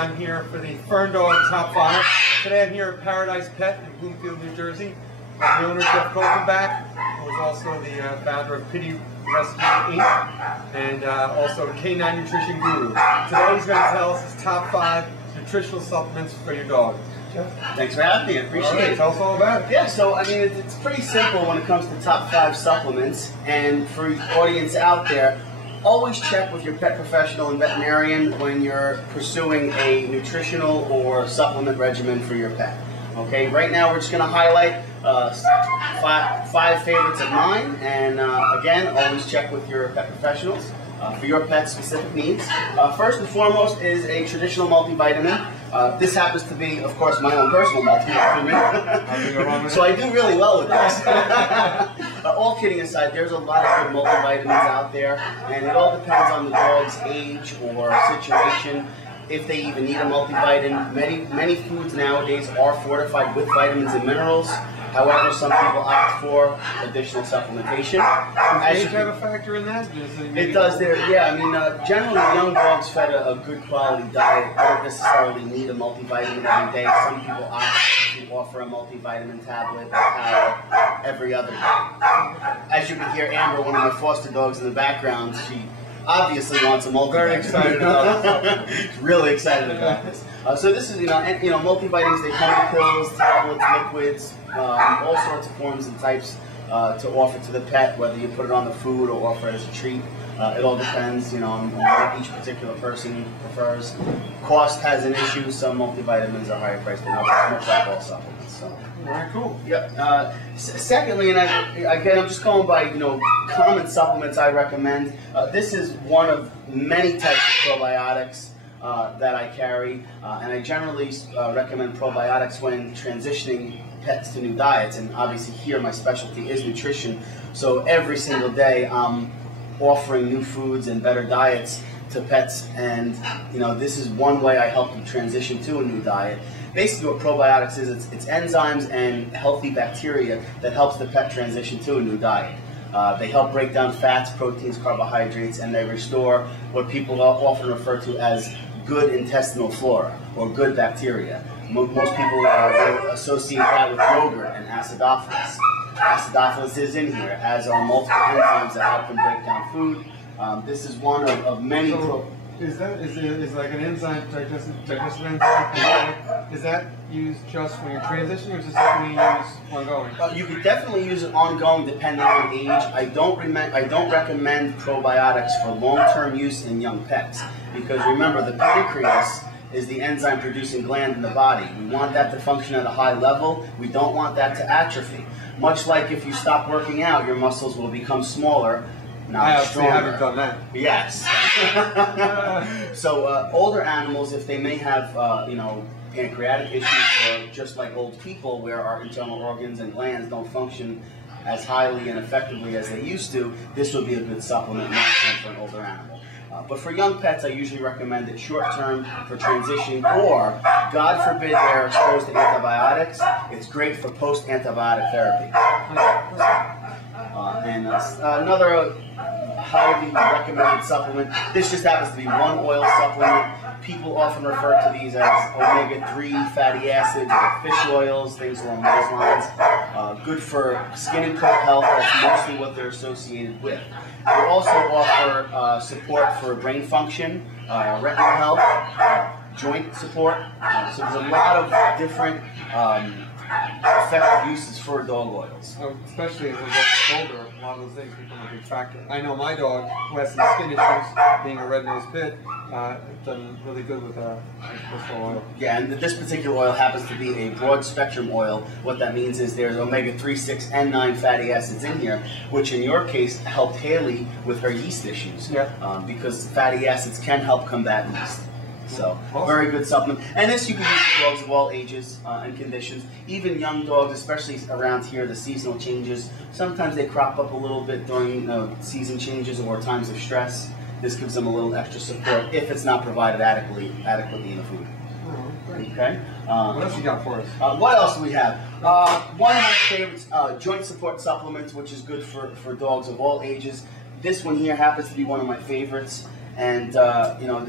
I'm here for the Fern Dog Top 5. Today I'm here at Paradise Pet in Bloomfield, New Jersey. The owner, Jeff Goldenback, who is also the founder of Pity Rescue Inc. and also a K9 Nutrition Guru. Today he's going to tell us his top 5 nutritional supplements for your dog. Jeff? Thanks for having me. I appreciate it. Tell us all about it. Yeah, so I mean, it's pretty simple when it comes to top 5 supplements. And for the audience out there, always check with your pet professional and veterinarian when you're pursuing a nutritional or supplement regimen for your pet. Okay, right now we're just going to highlight five favorites of mine, and again, always check with your pet professionals for your pet's specific needs. First and foremost is a traditional multivitamin. This happens to be, of course, my own personal multivitamin. So I do really well with this. All kidding aside, there's a lot of good multivitamins out there, and it all depends on the dog's age or situation, if they even need a multivitamin. Many foods nowadays are fortified with vitamins and minerals. However, some people opt for additional supplementation. Does age have a factor in that? It does there, yeah. I mean, generally young dogs fed a good quality diet don't necessarily need a multivitamin every day. Some people opt to offer a multivitamin tablet or powder every other day. As you can hear, Amber, one of my foster dogs in the background, she obviously wants a multivitamin. Very excited about this. Really excited about this. So this is, multivitamins. They come in pills, tablets, liquids, all sorts of forms and types to offer to the pet, whether you put it on the food or offer it as a treat. It all depends, on what each particular person prefers. Cost has an issue. Some multivitamins are higher priced than others, much like all supplements. So. Very cool. Yep. Secondly, and again, I'm just going by common supplements I recommend. This is one of many types of probiotics that I carry, and I generally recommend probiotics when transitioning pets to new diets. And obviously, here my specialty is nutrition. So every single day, I'm offering new foods and better diets to pets, and this is one way I help them transition to a new diet. Basically what probiotics is, it's enzymes and healthy bacteria that helps the pet transition to a new diet. They help break down fats, proteins, carbohydrates, and they restore what people often refer to as good intestinal flora or good bacteria. Most people associate that with yogurt and acidophilus. Acidophilus is in here, as are multiple enzymes that help them break down food. This is one of many. Is like an enzyme, digestive enzyme? Is that used just when you're transitioning, or is this something you use ongoing? You could definitely use it ongoing, depending on age. I don't recommend probiotics for long-term use in young pets, because remember, the pancreas is the enzyme-producing gland in the body. We want that to function at a high level. We don't want that to atrophy. Much like if you stop working out, your muscles will become smaller. I haven't done that. Yes. So older animals, if they may have pancreatic issues, or just like old people, where our internal organs and glands don't function as highly and effectively as they used to, this would be a good supplement for an older animal. But for young pets, I usually recommend it short-term for transitioning, or, God forbid, they're exposed to antibiotics. It's great for post-antibiotic therapy. And another highly recommended supplement, this just happens to be one oil supplement. People often refer to these as omega-3 fatty acids or fish oils, things along those lines. Good for skin and coat health, that's mostly what they're associated with. They also offer support for brain function, retinal health, joint support. So there's a lot of different effective uses for dog oils. Especially as they get older, a lot of those things become a big factor. I know my dog, who has some skin issues, being a red-nosed pit, done really good with this oil. Yeah, and this particular oil happens to be a broad-spectrum oil. What that means is there's omega-3, 6, and 9 fatty acids in here, which in your case helped Haley with her yeast issues. Yeah. Because fatty acids can help combat yeast. So, very good supplement. And this you can use for dogs of all ages and conditions. Even young dogs, especially around here, the seasonal changes, sometimes they crop up a little bit during season changes or times of stress. This gives them a little extra support if it's not provided adequately in the food. Okay. What else you got for us? What else do we have? One of my favorites, joint support supplements, which is good for dogs of all ages. This one here happens to be one of my favorites. And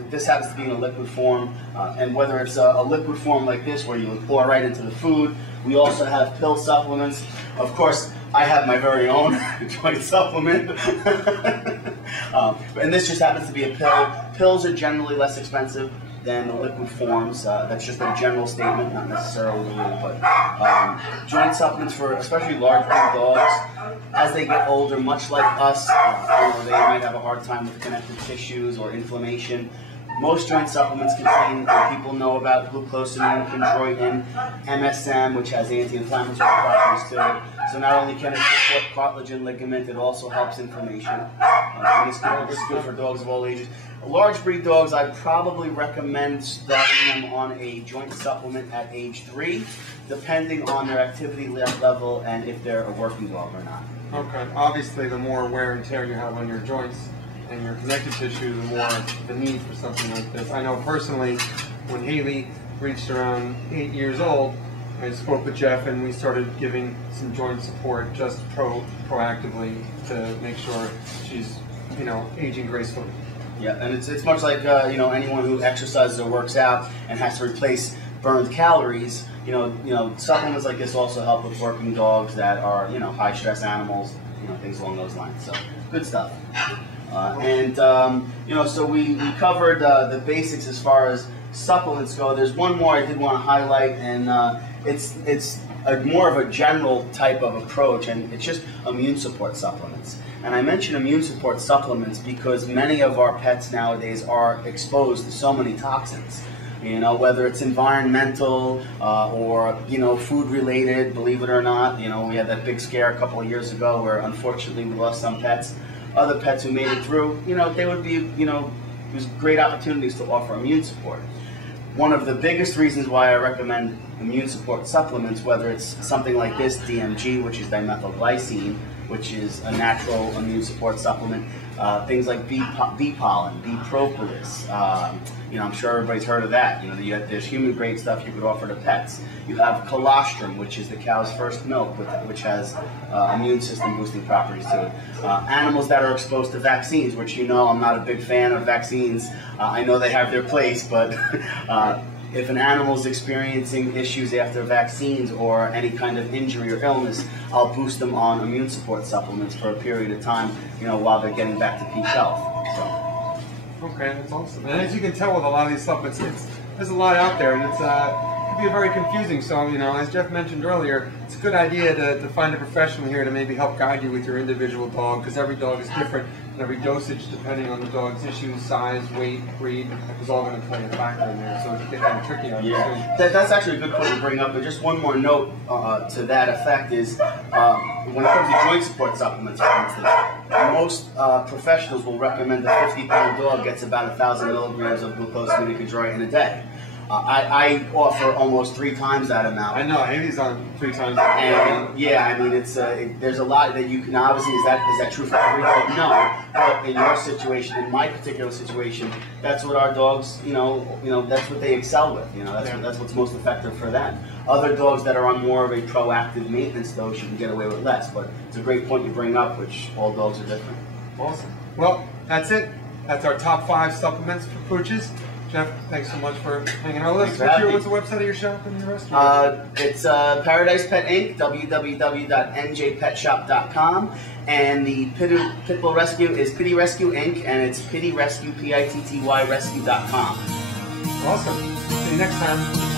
this happens to be in a liquid form, and whether it's a liquid form like this where you would pour right into the food, we also have pill supplements. Of course, I have my very own joint supplement, and this just happens to be a pill. Pills are generally less expensive than the liquid forms. That's just a general statement, not necessarily the rule, but joint supplements for especially large breed dogs, as they get older, much like us, they might have a hard time with connective tissues or inflammation. Most joint supplements contain what people know about glucosamine, chondroitin, MSM, which has anti-inflammatory properties to it. So not only can it support cartilage and ligament, it also helps inflammation. And it's good for dogs of all ages. Large breed dogs, I'd probably recommend starting them on a joint supplement at age 3, depending on their activity level and if they're a working dog or not. Okay. Obviously, the more wear and tear you have on your joints and your connective tissue, the more the need for something like this. I know personally, when Haley reached around 8 years old, I spoke with Jeff and we started giving some joint support just proactively to make sure she's, aging gracefully. Yeah, and it's much like anyone who exercises or works out and has to replace burned calories. Supplements like this also help with working dogs that are high stress animals, things along those lines. So good stuff. So we covered the basics as far as supplements go. There's one more I did want to highlight, and it's more of a general type of approach, and it's just immune support supplements. And I mention immune support supplements because many of our pets nowadays are exposed to so many toxins. Whether it's environmental or food related, believe it or not. We had that big scare a couple of years ago where unfortunately we lost some pets. Other pets who made it through, they would be, there's great opportunities to offer immune support. One of the biggest reasons why I recommend immune support supplements, whether it's something like this, DMG, which is dimethylglycine, which is a natural immune support supplement, things like bee pollen, bee propolis, I'm sure everybody's heard of that. There's human grade stuff you could offer to pets. You have colostrum, which is the cow's first milk, which has immune system boosting properties to it. Animals that are exposed to vaccines, which I'm not a big fan of vaccines. I know they have their place, but if an animal is experiencing issues after vaccines or any kind of injury or illness, I'll boost them on immune support supplements for a period of time, while they're getting back to peak health. So. Okay, that's awesome. And as you can tell with a lot of these supplements, there's a lot out there, and it can be very confusing. So, as Jeff mentioned earlier, it's a good idea to find a professional here to maybe help guide you with your individual dog, because every dog is different, and every dosage, depending on the dog's issues, size, weight, breed, is all going to play a factor in there. So it can get kind of tricky. Yeah, that's actually a good point to bring up. But just one more note to that effect is when it comes to joint support supplements, for instance, most professionals will recommend a 50-pound dog gets about 1,000 milligrams of glucosamine and chondroitin a day. I offer almost 3 times that amount. I know, Haley's on 3 times that. And yeah, I mean, there's a lot that you can, obviously, is that true for every dog? No, but in your situation, in my particular situation, that's what our dogs, that's what they excel with. That's what's most effective for them. Other dogs that are on more of a proactive maintenance dose, you can get away with less. But it's a great point you bring up, which all dogs are different. Awesome. Well, that's it. That's our top 5 supplements for pooches. Jeff, thanks so much for hanging out with us. What's the website of your shop and your restaurant? It's Paradise Pet Inc., www.njpetshop.com. And the Pitbull Rescue is Pity Rescue Inc., and it's Pity Rescue, Pitty Rescue.com. Awesome. See you next time.